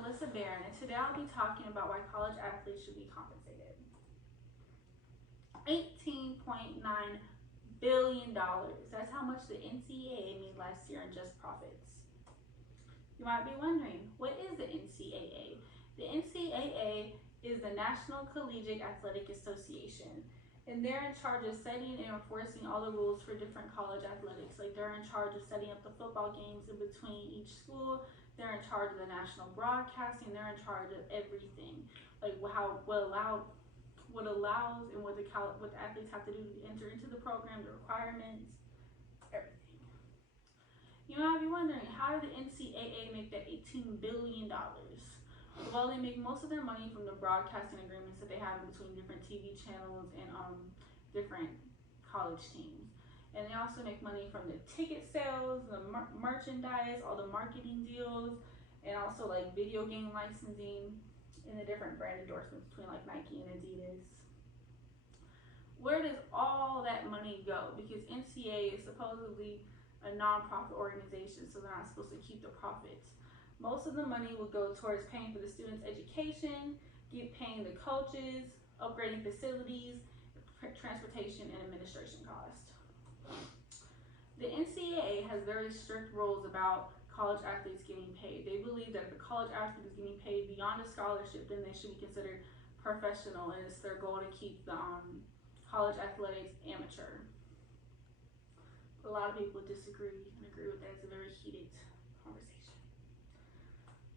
Alyssa Barron, and today I'll be talking about why college athletes should be compensated. $18.9 billion. That's how much the NCAA made last year in just profits. You might be wondering, what is the NCAA? The NCAA is the National Collegiate Athletic Association, and they're in charge of setting and enforcing all the rules for different college athletics. Like, they're in charge of setting up the football games in between each school. They're in charge of the national broadcasting. They're in charge of everything, like what allows and what the athletes have to do to enter into the program, the requirements, everything. You might be wondering, how did the NCAA make that $18 billion? Well, they make most of their money from the broadcasting agreements that they have in between different TV channels and different college teams. And they also make money from the ticket sales, the merchandise, all the marketing deals, and also like video game licensing and the different brand endorsements between like Nike and Adidas. Where does all that money go? Because NCAA is supposedly a non-profit organization, so they're not supposed to keep the profits. Most of the money will go towards paying for the students' education, paying the coaches, upgrading facilities, transportation, and administration costs. The NCAA has very strict rules about college athletes getting paid. They believe that if a college athlete is getting paid beyond a scholarship, then they should be considered professional, and it's their goal to keep the college athletics amateur. A lot of people disagree and agree with that. It's a very heated conversation.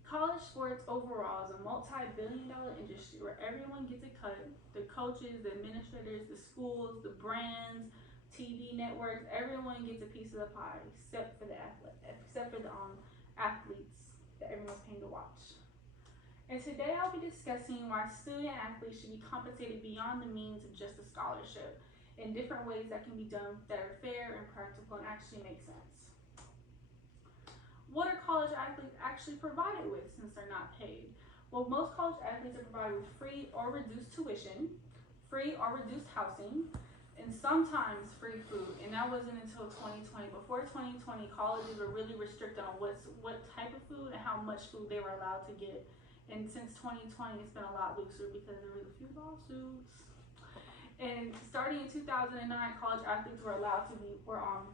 College sports overall is a multi-billion-dollar industry where everyone gets a cut. The coaches, the administrators, the schools, the brands, TV networks, everyone gets a piece of the pie except for the athletes that everyone's paying to watch. And today I'll be discussing why student athletes should be compensated beyond the means of just a scholarship in different ways that can be done that are fair and practical and actually make sense. What are college athletes actually provided with since they're not paid? Well, most college athletes are provided with free or reduced tuition, free or reduced housing, and sometimes free food. And that wasn't until 2020. Before 2020, colleges were really restricted on what type of food and how much food they were allowed to get. And since 2020, it's been a lot looser because there was a few lawsuits. And starting in 2009, college athletes were allowed to be,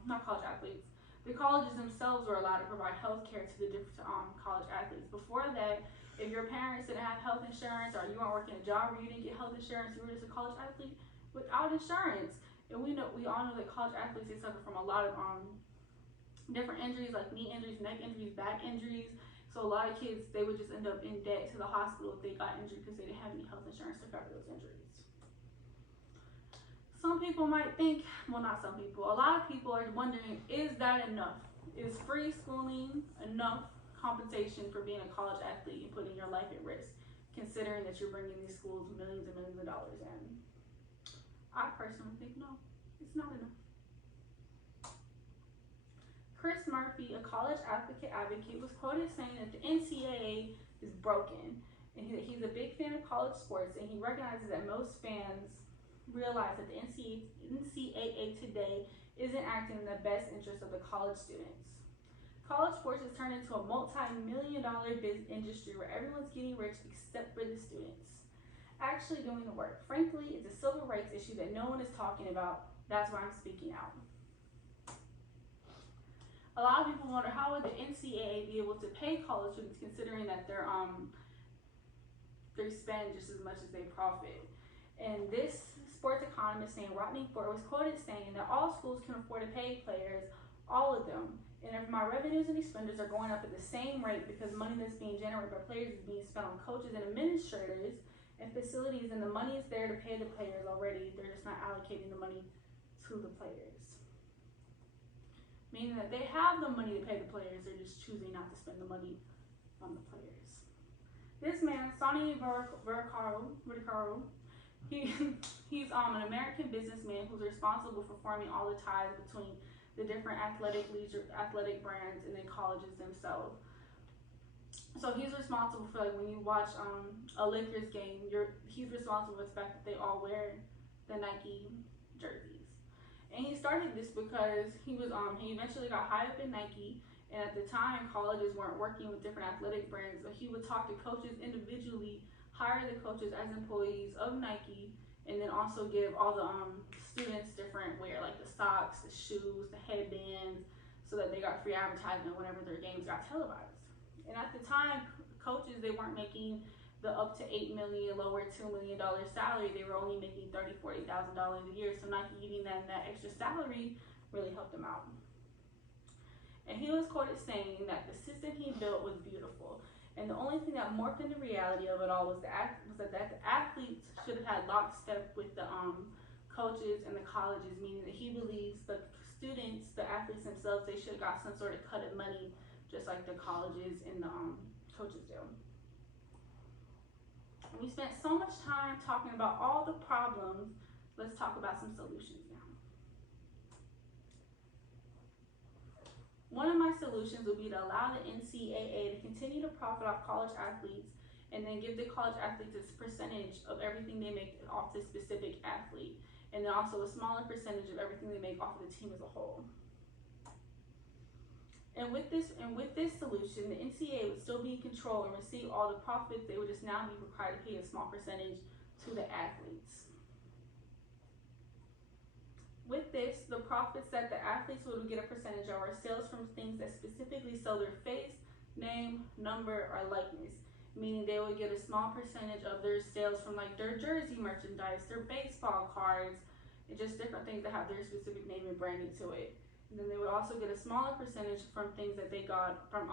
not college athletes, the colleges themselves were allowed to provide health care to the different college athletes. Before that, if your parents didn't have health insurance or you weren't working a job or you didn't get health insurance, you were just a college athlete without insurance. And we all know that college athletes, they suffer from a lot of different injuries, like knee injuries, neck injuries, back injuries. So a lot of kids, they would just end up in debt to the hospital if they got injured because they didn't have any health insurance to cover those injuries. Some people might think, well, not some people, a lot of people are wondering, is that enough? Is free schooling enough compensation for being a college athlete and putting your life at risk, considering that you're bringing these schools millions and millions of dollars in? I personally think no, it's not enough. Chris Murphy, a college advocate, was quoted saying that the NCAA is broken, and he's a big fan of college sports, and he recognizes that most fans realize that the NCAA today isn't acting in the best interest of the college students. College sports has turned into a multi-million-dollar industry where everyone's getting rich except for the students actually doing the work. Frankly, it's a civil rights issue that no one is talking about. That's why I'm speaking out. A lot of people wonder, how would the NCAA be able to pay college students considering that they spend just as much as they profit? And this sports economist named Rodney Ford was quoted saying that all schools can afford to pay players, all of them. And if my revenues and expenditures are going up at the same rate because money that's being generated by players is being spent on coaches and administrators and facilities, and the money is there to pay the players already, they're just not allocating the money to the players. Meaning that they have the money to pay the players, they're just choosing not to spend the money on the players. This man, Sonny Vaccaro, he's an American businessman who's responsible for forming all the ties between the different athletic brands and then colleges themselves. So he's responsible for, like, when you watch a Lakers game, he's responsible for the fact that they all wear the Nike jerseys. And he started this because he eventually got high up in Nike, And at the time, colleges weren't working with different athletic brands, but he would talk to coaches individually, hire the coaches as employees of Nike, and then also give all the students different wear, like the socks, the shoes, the headbands, so that they got free advertisement whenever their games got televised. And at the time, coaches, they weren't making the up to $8 million, lower $2 million salary. They were only making $30,000, $40,000 a year. So Nike giving them that extra salary really helped them out. And he was quoted saying that the system he built was beautiful. And the only thing that morphed into reality of it all was that the athletes should have had lockstep with the coaches and the colleges, meaning that he believes the students, the athletes themselves, they should have got some sort of cut of money, just like the colleges and the coaches do. We spent so much time talking about all the problems. Let's talk about some solutions now. One of my solutions would be to allow the NCAA to continue to profit off college athletes and then give the college athletes a percentage of everything they make off the specific athlete, and then also a smaller percentage of everything they make off of the team as a whole. And with this solution, the NCAA would still be in control and receive all the profits. They would just now be required to pay a small percentage to the athletes. With this, the profits that the athletes would get a percentage of are sales from things that specifically sell their face, name, number, or likeness, meaning they would get a small percentage of their sales from like their jersey merchandise, their baseball cards, and just different things that have their specific name and branding to it. And then they would also get a smaller percentage from things that they got from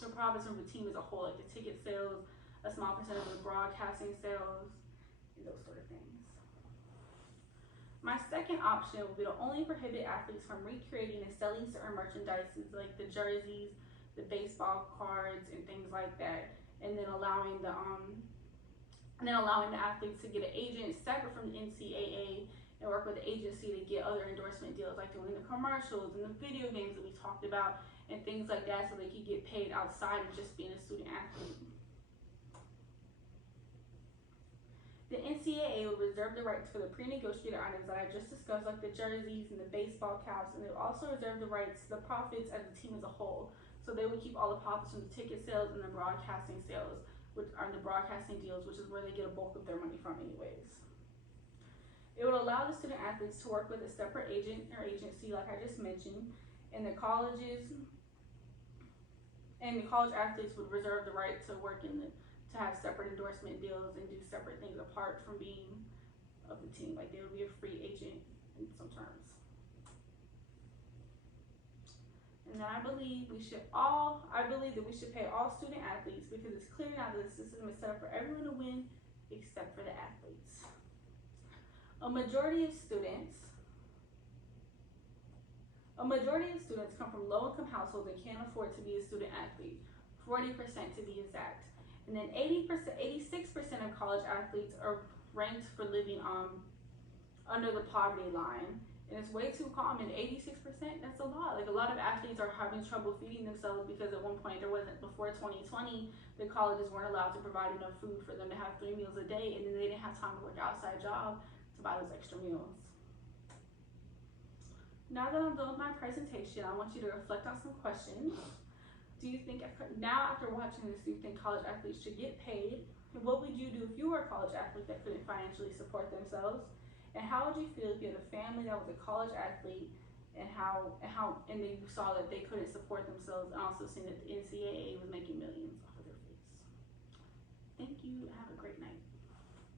the profits from the team as a whole, like the ticket sales, a small percentage of the broadcasting sales, and those sort of things. My second option would be to only prohibit athletes from recreating and selling certain merchandise like the jerseys, the baseball cards, and things like that, and then allowing the athletes to get an agent separate from the NCAA and work with the agency to get other endorsement deals, like doing the commercials and the video games that we talked about and things like that, so they could get paid outside of just being a student athlete. The NCAA would reserve the rights for the pre-negotiated items that I just discussed, like the jerseys and the baseball caps, and they would also reserve the rights to the profits as the team as a whole. So they would keep all the profits from the ticket sales and the broadcasting sales, which are the broadcasting deals, which is where they get a bulk of their money from anyways. It would allow the student athletes to work with a separate agent or agency, like I just mentioned, and the college athletes would reserve the right to work to have separate endorsement deals and do separate things apart from being of the team. Like they would be a free agent in some terms. And then I believe that we should pay all student athletes, because it's clear now that the system is set up for everyone to win except for the athletes. A majority of students come from low-income households and can't afford to be a student athlete, 40% to be exact. And then 86% of college athletes are ranked for living under the poverty line. And it's way too common. 86%, that's a lot. Like a lot of athletes are having trouble feeding themselves because at one point before 2020, the colleges weren't allowed to provide enough food for them to have 3 meals a day, and then they didn't have time to work outside job to buy those extra meals. Now that I'm done with my presentation, I want you to reflect on some questions. Do you think, now after watching this, do you think college athletes should get paid? And what would you do if you were a college athlete that couldn't financially support themselves? And how would you feel if you had a family that was a college athlete and then you saw that they couldn't support themselves, and also seeing that the NCAA was making millions?